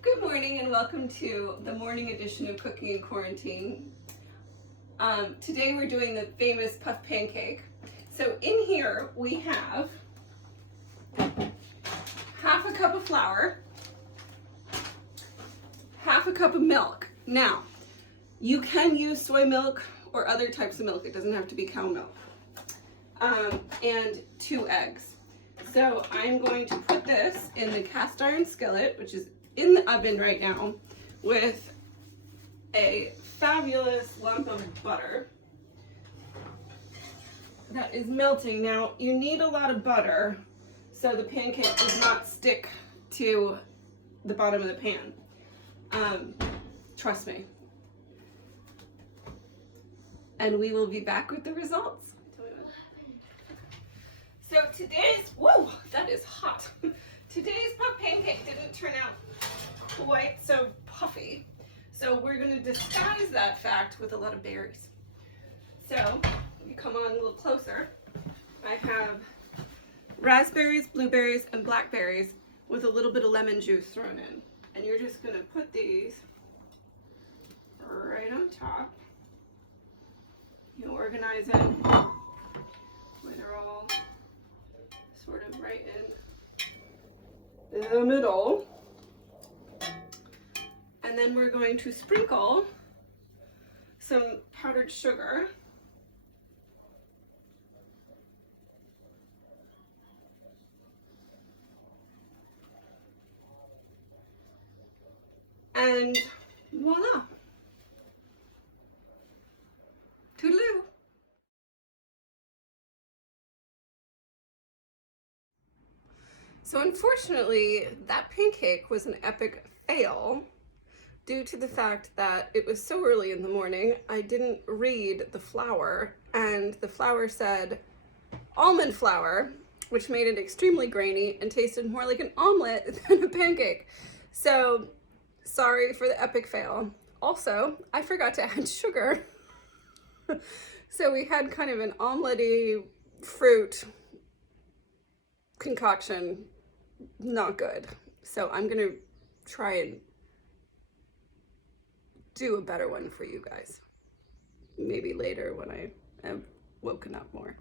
Good morning and welcome to the morning edition of Cooking in Quarantine. Today we're doing the famous puff pancake. So in here we have half a cup of flour, half a cup of milk. Now, you can use soy milk or other types of milk. It doesn't have to be cow milk. And 2 eggs. So I'm going to put this in the cast iron skillet, which is in the oven right now, with a fabulous lump of butter that is melting. Now, you need a lot of butter so the pancake does not stick to the bottom of the pan. Trust me. And we will be back with the results. So today's, whoa, that is hot. Today's puff pancake didn't turn out quite so puffy. So we're gonna disguise that fact with a lot of berries. So, you come on a little closer. I have raspberries, blueberries, and blackberries with a little bit of lemon juice thrown in. And you're just gonna put these right on top. You organize them where they're all sort of right in the middle. And then we're going to sprinkle some powdered sugar. And voila. Toodaloo. So unfortunately, that pancake was an epic fail due to the fact that it was so early in the morning. I didn't read the flour, and the flour said almond flour, which made it extremely grainy and tasted more like an omelet than a pancake. So sorry for the epic fail. Also, I forgot to add sugar. So we had kind of an omelette-y fruit concoction. Not good. So I'm gonna try and do a better one for you guys. Maybe later when I have woken up more.